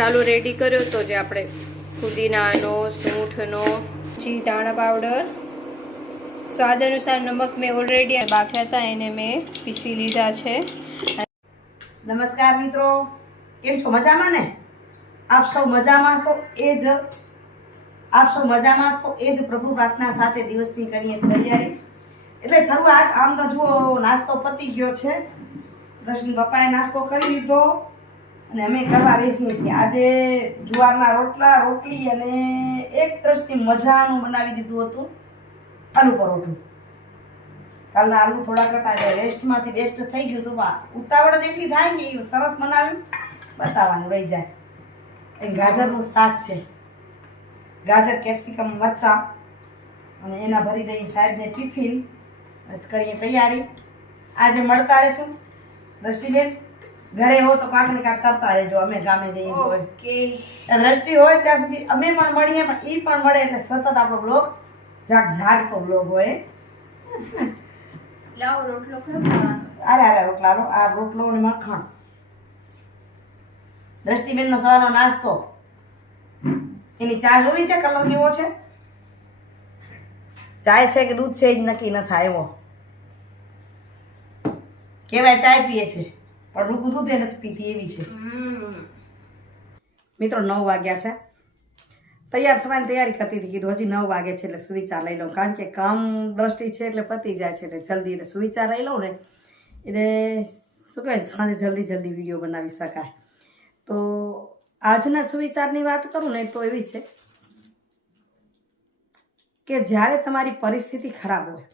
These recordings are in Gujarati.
મસાલો રેડી કર્યો તો જે આપણે ફુદીનાનો, સૂંઠનો ચી દાણા પાવડર સ્વાદ અનુસાર નમક મેં ઓલરેડી બાફ્યા હતા, એને મેં પીસી લીધા છે. નમસ્કાર મિત્રો, કેમ છો? મજામાં ને? આપ સૌ મજામાં છો? એ જ, આપ સૌ મજામાં છો? એ જ પ્રભુ પ્રાર્થના સાથે દિવસની કરીએ તૈયારી. એટલે શરૂઆત, આમ તો જુઓ, નાસ્તો પતી ગયો છે. રશ્મિ પપ્પાએ નાસ્તો કરી લીધો. અને અમે કરવા બેસીએ છીએ. આજે જુવારના રોટલા, રોટલી અને એક દ્રષ્ટિ મજાનું બનાવી દીધું હતું આલુ પરોઠું. કાલના આલુ થોડાક હતા એટલે વેસ્ટમાંથી બેસ્ટ થઈ ગયું હતું, પણ ઉતાવળ જ એટલી થાય કે સરસ બનાવ્યું. બતાવવાનું, રહી જાય. એ ગાજરનું શાક છે. ગાજર, કેપ્સિકમ, મરચાં અને એના ભરી દઈએ સાહેબને ટિફિન. કરીએ તૈયારી. આજે મળતા રહેશું. દ્રષ્ટિબેન ઘરે હો તો કાંક ને કાંક કરતા રહેજો અમે ગામે જઈએ તો ઓકે. દ્રષ્ટિ હોય ત્યાં સુધી અમે પણ મળીએ પણ એ પણ મળે એટલે સતત આપણો બ્લોગ જાગ જાગતો બ્લોગ હોય. લાવો રોટલો ખાવાનો અરે અરે રોટલાનો આ રોટલો ને મખણ. દ્રષ્ટિબેનનો સવારનો નાસ્તો. એની ચા જોવી છે કલર કેવો છે? ચાય છે કે દૂધ છે એ જ નક્કી ન થાય એવો. કેવાય ચાય પીએ છે. પણ દૂધ એ નથી પીતી એવી છે. મિત્રો નવ વાગ્યા છે. તૈયાર થવાની તૈયારી કરતી હતી કીધું હજી નવ વાગે છે એટલે સુવિચાર લઈ લઉં. કારણ કે કામ દ્રષ્ટિ છે એટલે પતી જાય છે એટલે જલ્દી એટલે સુવિચાર લઈ લઉં ને એટલે શું કહેવાય સાંજે જલ્દી જલ્દી વીડિયો બનાવી શકાય. તો આજના સુવિચારની વાત કરું ને તો એવી છે કે જ્યારે તમારી પરિસ્થિતિ ખરાબ હોય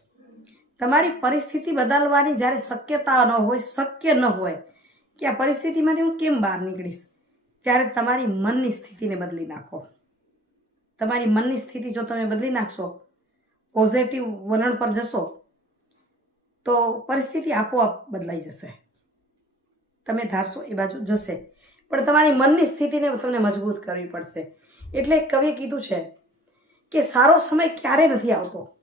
તમારી પરિસ્થિતિ બદલવાની જ્યારે શક્યતા ન હોય શક્ય ન હોય કે આ પરિસ્થિતિમાંથી હું કેમ બહાર નીકળીશ? ત્યારે તમારી મનની સ્થિતિને બદલી નાખો. તમારી મનની સ્થિતિ જો તમે બદલી નાખશો પોઝિટિવ વલણ પર જશો, તો પરિસ્થિતિ આપોઆપ બદલાઈ જશે. તમે ધારશો એ બાજુ જશે. પણ તમારી મનની સ્થિતિને તમને મજબૂત કરવી પડશે. એટલે કવિએ કીધું છે કે સારો સમય ક્યારે નથી આવતો?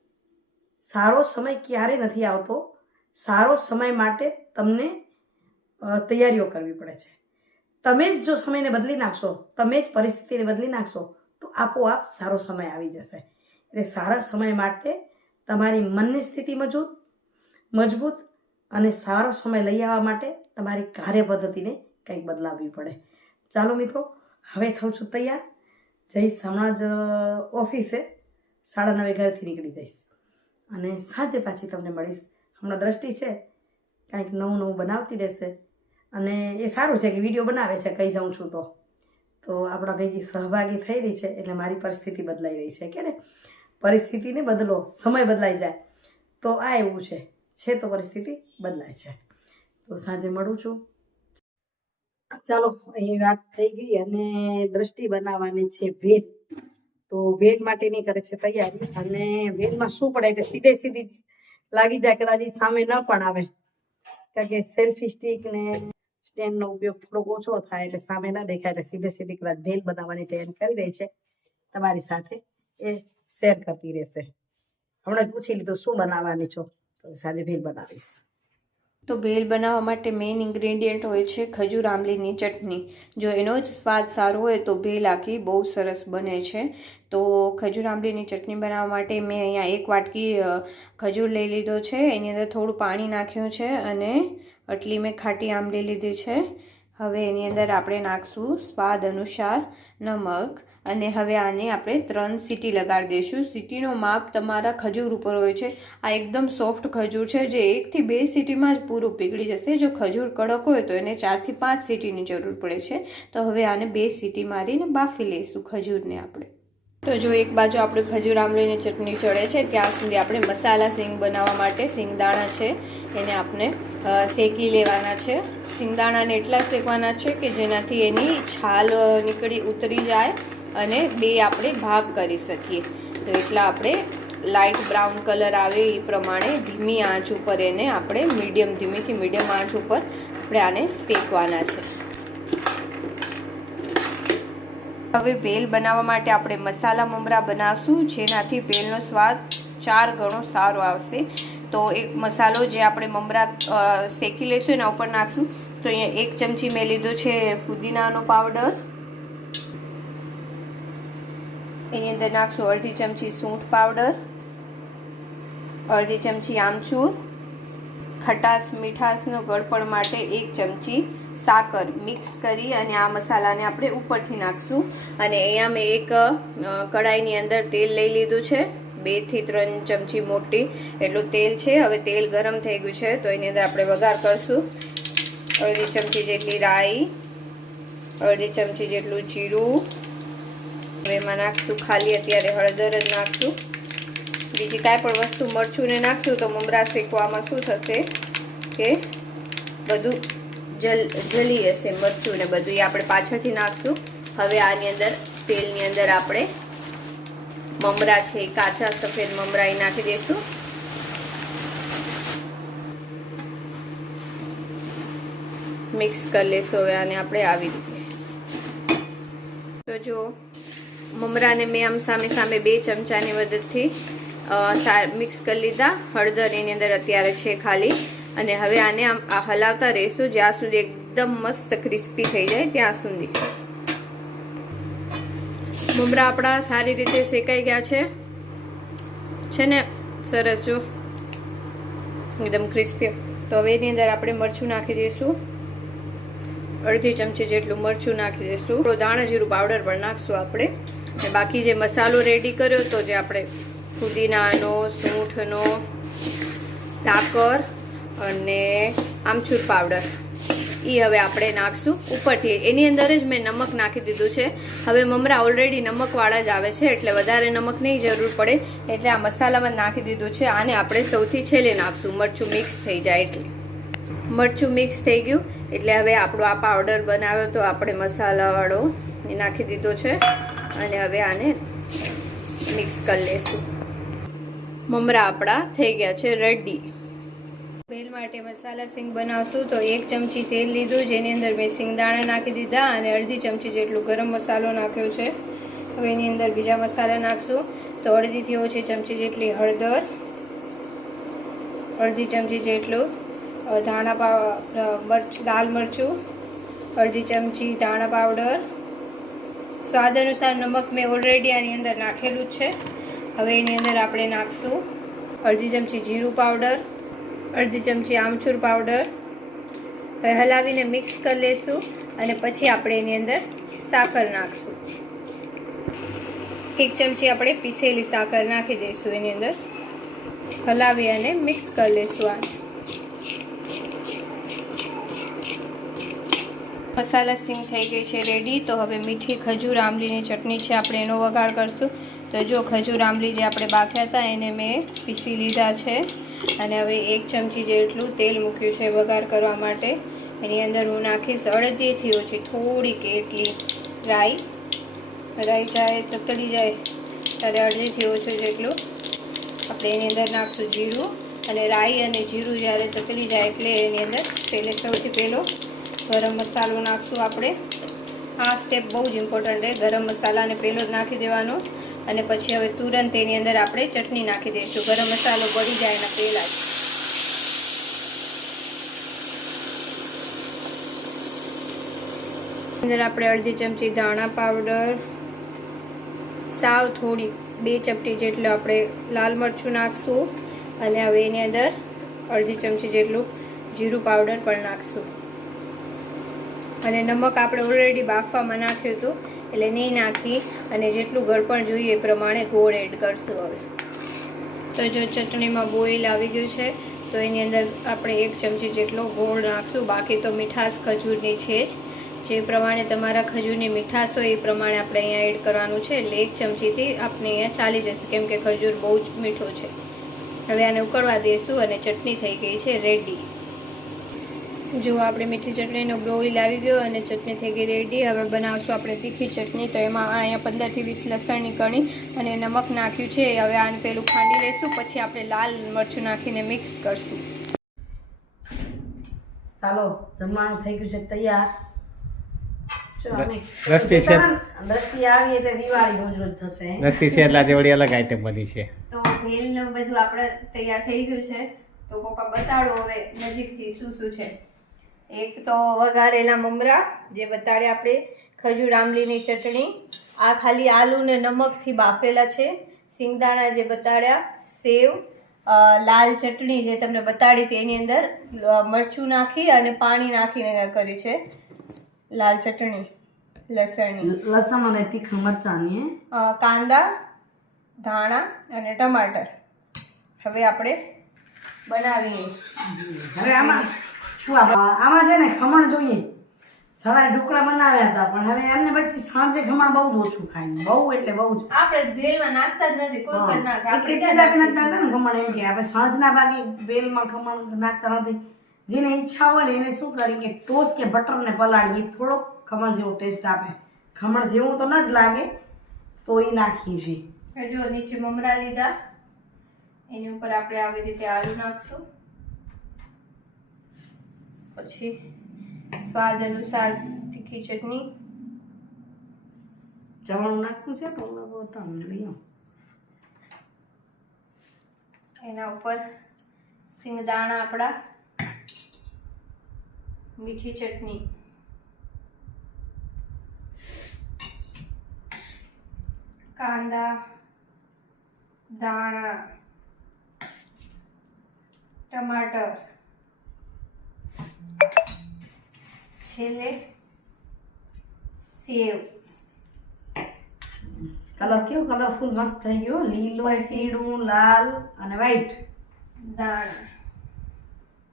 સારો સમય ક્યારે નથી આવતો? સારો સમય માટે તમને તૈયારીઓ કરવી પડે છે. તમે જ જો સમયને બદલી નાખશો, તમે જ પરિસ્થિતિને બદલી નાખશો, તો આપોઆપ સારો સમય આવી જશે. એટલે સારા સમય માટે તમારી મનની સ્થિતિ મજબૂત મજબૂત અને સારો સમય લઈ આવવા માટે તમારી કાર્ય પદ્ધતિને કંઈક બદલાવવી પડે. ચાલો મિત્રો, હવે થઉં છું તૈયાર. જઈશ હમણાં જ ઓફિસે. સાડા નવે ઘરેથી નીકળી જઈશ. અને સાંજે પાછી તમને મળીશ. હમણાં દ્રષ્ટિ છે, કાંઈક નવું નવું બનાવતી રહેશે. અને એ સારું છે કે વીડિયો બનાવે છે, કહી જાઉં છું તો. તો આપણા ભેગી સહભાગી થઈ રહી છે એટલે મારી પરિસ્થિતિ બદલાઈ રહી છે, કે ને? પરિસ્થિતિને બદલો, સમય બદલાઈ જાય. તો આ એવું છે છે તો પરિસ્થિતિ બદલાય છે. તો સાંજે મળું છું. ચાલો, અહીં વાત થઈ ગઈ અને દ્રષ્ટિ બનાવવાની છે ભેદ. તો ભેદ માટેની કરે છે તૈયારી અને ભેદમાં શું પડે એટલે સીધે સીધી જ લાગી જાય, કદાચ સામે ન પણ આવે. કારણ કે સેલ્ફી સ્ટિક ને સ્ટેન્ડનો ઉપયોગ થોડોક ઓછો થાય એટલે સામે ના દેખાય એટલે સીધે સીધી કદાચ ભેલ બનાવવાની તૈયારી કરી રહી છે. તમારી સાથે એ શેર કરતી રહેશે. હમણાં પૂછી લીધું, શું બનાવવાની છો? તો સાંજે ભેલ બનાવીશ. તો ભેલ બનાવવા માટે મેઇન ઇન્ગ્રેડિયન્ટ હોય છે ખજૂર, આંબલીની ચટણી. જો એનો જ સ્વાદ સારો હોય તો ભેલ આખી બહુ સરસ બને છે. તો ખજૂર, આંબલીની ચટણી બનાવવા માટે મેં અહીંયા એક વાટકી ખજૂર લઈ લીધો છે. એની અંદર થોડું પાણી નાખ્યું છે અને આટલી મેં ખાટી આંબલી લીધી છે. હવે એની અંદર આપણે નાખશું સ્વાદ અનુસાર નમક અને હવે આને આપણે ત્રણ સીટી લગાડી દઈશું. સીટીનો માપ તમારા ખજૂર ઉપર હોય છે. આ એકદમ સોફ્ટ ખજૂર છે જે એકથી બે સીટીમાં જ પૂરું પીગળી જશે. જો ખજૂર કડક હોય તો એને ચારથી પાંચ સીટીની જરૂર પડે છે. તો હવે આને બે સીટી મારીને બાફી લઈશું ખજૂરને આપણે. તો જો એક બાજુ આપણે ખજૂર આંબલીની ચટણી ચડે છે, ત્યાં સુધી આપણે મસાલા, સિંગ બનાવવા માટે સિંગદાણા છે, એને આપણે શેકી લેવાના છે. સિંગદાણાને એટલા શેકવાના છે કે જેનાથી એની છાલ નીકળી ઉતરી જાય અને બે આપણે ભાગ કરી શકીએ. તો એટલા આપણે લાઇટ બ્રાઉન કલર આવે એ પ્રમાણે ધીમી આંચ ઉપર એને આપણે મીડિયમ, ધીમીથી મીડિયમ આંચ ઉપર આપણે આને શેકવાના છે. હવે ભેલ બનાવવા માટે આપણે મસાલા મમરા બનાવશું, જેનાથી ભેલનો સ્વાદ ચાર ગણો સારો આવશે. તો એક મસાલો જે આપણે મમરા શેકી લઈશું, એના ઉપર નાખશું. તો અહીંયા એક ચમચી મેં લીધો છે ફુદીનાનો પાવડર. એની અંદર નાખશું અડધી ચમચી સૂંઠ પાવડર, અડધી ચમચી આમચૂર, ખટાશ મીઠાશનો ગળપણ માટે એક ચમચી સાકર મિક્સ કરી અને આ મસાલાને આપણે ઉપરથી નાખશું. અને અહીંયા મેં એક કઢાઈની અંદર તેલ લઈ લીધું છે. બેથી ત્રણ ચમચી મોટી એટલું તેલ છે. હવે તેલ ગરમ થઈ ગયું છે, તો એની અંદર આપણે વઘાર કરશું. અડધી ચમચી જેટલી રાઈ, અડધી ચમચી જેટલું જીરું. હવે એમાં નાખશું ખાલી અત્યારે હળદર જ નાખશું. બીજી કાંઈ પણ વસ્તુ મરચું ને નાખશું તો મમરા શેકવામાં શું થશે કે બધું જલ જલી જશે મરચું ને બધું એ આપણે પાછળથી નાખશું. હવે આની અંદર તેલની અંદર આપણે મમરા છે કાચા સફેદ મમરા એ નાખી દઈશું. મિક્સ કરી લઈશું હવે આને આપણે આવી રીતે. તો જો, મમરાને મેં આમ સામે સામે બે ચમચાની મદદથી મિક્સ કરી લીધા. હળદર એની અંદર અત્યારે છે ખાલી. અને હવે આને આમ હલાવતા રહીશું. જ્યાં સુધી એકદમ મસ્ત ક્રિસ્પી થઈ જાય ત્યાં સુધી. મમરા આપણા સારી રીતે શેકાઈ ગયા છે. છે ને? સરસ, જો. એકદમ ક્રિસ્પી તો હવે એની અંદર આપણે મરચું નાખી દઈશું. અડધી ચમચી જેટલું મરચું નાખી દઈશું. થોડો દાણા જીરું પાવડર પણ નાખશું આપણે. અને બાકી જે મસાલો રેડી કર્યો તો જે આપણે ફુદીનાનો, સૂંઠનો, સાકર અને આમચૂર પાવડર. એ હવે આપણે નાખશું ઉપરથી. એની અંદર જ મેં નમક નાખી દીધું છે. હવે મમરા ઓલરેડી નમકવાળા જ આવે છે, એટલે વધારે નમક નહીં જરૂર પડે. એટલે આ મસાલામાં નાખી દીધું છે. આને આપણે સૌથી છેલ્લે નાખશું. મરચું મિક્સ થઈ જાય એટલે. મરચું મિક્સ થઈ ગયું. એટલે હવે આપણો આ પાવડર બનાવ્યો તો આપણે મસાલાવાળો એ નાખી દીધો છે. અને હવે આને મિક્સ કરી લઈશું મમરા આપણા થઈ ગયા છે રેડી ભેલ માટે મસાલા સિંગ બનાવશું તો એક ચમચી તેલ લીધું, જેની અંદર મેં સિંગદાણા નાખી દીધા અને અડધી ચમચી જેટલું ગરમ મસાલો નાખ્યો છે. હવે એની અંદર બીજા મસાલા નાખશું તો અડધીથી ઓછી ચમચી જેટલી હળદર, અડધી ચમચી જેટલું ધાણા પાવ મરચ, લાલ મરચું, અડધી ચમચી ધાણા પાવડર. સ્વાદ અનુસાર નમક મેં ઓલરેડી આની અંદર નાખેલું જ છે. હવે એની અંદર આપણે નાખશું અડધી ચમચી જીરું પાવડર અડધી ચમચી આમચૂર પાવડર. હલાવીને મિક્સ કરી લઈશું અને પછી આપણે એની અંદર સાકર નાખશું. એક ચમચી આપણે પીસેલી સાકર નાખી દઈશું એની અંદર. હલાવી અને મિક્સ કરી લઈશું આ. મસાલા સિંગ થઈ ગઈ છે રેડી તો હવે મીઠી ખજૂર આંબલીની ચટણી છે આપણે એનો વઘાર કરશું. તો જો ખજૂર આંબલી જે આપણે બાફ્યા હતા એને મેં પીસી લીધા છે. અને હવે એક ચમચી જેટલું તેલ મૂક્યું છે વઘાર કરવા માટે. એની અંદર હું નાખીશ અડધીથી ઓછી, થોડીક એટલી રાઈ. રાઈ જાય તતડી જાય ત્યારે અડધીથી ઓછું જેટલું. આપણે એની અંદર નાખશું જીરું અને રાઈ અને જીરું જ્યારે તતડી જાય એટલે એની અંદર પહેલે સૌથી પહેલો ગરમ મસાલો નાખશું આપણે. આ સ્ટેપ બહુ જ ઇમ્પોર્ટન્ટ છે, ગરમ મસાલાને પહેલો જ નાખી દેવાનો. અને પછી હવે તુરંત એની અંદર આપણે ચટણી નાખી દઈશું. ગરમ મસાલો બળી જાય એના પહેલાં અંદર આપણે અડધી ચમચી ધાણા પાવડર, સાવ થોડી બે ચપટી જેટલું આપણે લાલ મરચું નાખશું અને હવે એની અંદર અડધી ચમચી જેટલું જીરું પાવડર પણ નાખશું. અને નમક આપણે ઓલરેડી બાફવામાં નાખ્યું હતું. એટલે નહીં નાખી અને જેટલું ગળપણ જોઈએ એ પ્રમાણે ગોળ એડ કરશું હવે. તો જો ચટણીમાં બોઇલ આવી ગયું છે, તો એની અંદર આપણે એક ચમચી જેટલો ગોળ નાખશું. બાકી તો મીઠાશ ખજૂરની છે જ. જે પ્રમાણે તમારા ખજૂરની મીઠાશ હોય એ પ્રમાણે આપણે અહીંયા એડ કરવાનું છે. એટલે એક ચમચીથી આપણે અહીંયા ચાલી જશે. કેમ કે ખજૂર બહુ જ મીઠો છે. હવે આને ઉકળવા દઈશું અને ચટણી થઈ ગઈ છે રેડી જો આપણે મીઠી ચટણીનો બ્રોઈલ આવી ગયો અને ચટણી થઈ ગઈ રેડી હવે બનાવશું આપણે તીખી ચટણી. તો એમાં અહીંયા પંદરથી વીસ લસણની કણી અને નમક નાખ્યું છે. હવે આને પેલું ખાંડી લઈશું પછી આપણે લાલ મરચું નાખીને મિક્સ કરશું. ચાલો જમવાનું થઈ ગયું છે તૈયાર. જો રસ્તી છે. રસ્તી આવી એટલે દિવાળી રોજ રોજ થશે. નથી છે એટલે આજે વળી અલગ આઈટમ બધી છે. તો ભેલનું બધું આપણે તૈયાર થઈ ગયું છે. તો પપ્પા બતાડો હવે નજીકથી શું શું છે. એક તો વઘારેલા મમરા જે બતાડે આપણે ખજૂર આંબલીની ચટણી. આ ખાલી આલુ ને નમકથી બાફેલા છે. સિંગદાણા જે બતાડ્યા સેવ લાલ ચટણી જે તમને બતાડી હતી એની અંદર મરચું નાખી અને પાણી નાખીને કરી છે. લાલ ચટણી લસણની. લસણ અને તીખા મરચાની કાંદા ધાણા અને ટમાટર. હવે આપણે બનાવીએ. હવે આમાં શું આમાં છે ને ખમણ જોઈએ. સવારે ઢોકળા બનાવ્યા હતા પણ હવે એમને પછી સાંજે ખમણ બહુ જ ઓછું ખાય બહુ એટલે બહુ જ. આપણે ભેળમાં નાખતા જ નથી કોઈ આપણે જ આપી નાખતા ને ખમણ એમ કે આપણે સાંજના ભાગે ભેલમાં ખમણ નાખતા નથી. જેને ઈચ્છા હોય ને એને શું કરી કે ટોસ કે બટરને પલાળીએ થોડોક ખમણ જેવો ટેસ્ટ આપે. ખમણ જેવું તો ન જ લાગે તો એ નાખીએ છીએ. જો નીચે મમરા લીધા એની ઉપર આપણે આવી રીતે આલુ નાખશું. પછી સ્વાદ અનુસાર તીખી ચટણી. ચવાણું નાખવું છે તો બતાવું લઈ એના ઉપર સિંગદાણા આપણા મીઠી ચટણી. કાંદા દાણા ટમાટર. છેલ્લે સેવ. કલર કેવો કલરફુલ મસ્ત થઈ ગયો? લીલો પીળું લાલ અને વ્હાઈટ દાણા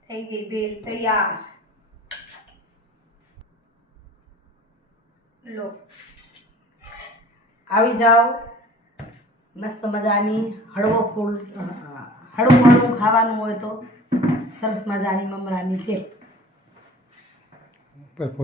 થઈ ગઈ બેલ તૈયાર. લો. આવી જાઓ. મસ્ત મજાની હળવો ફૂલ હળવું હળવું ખાવાનું હોય તો સરસ મજાની મમરાની ભેળ perforación.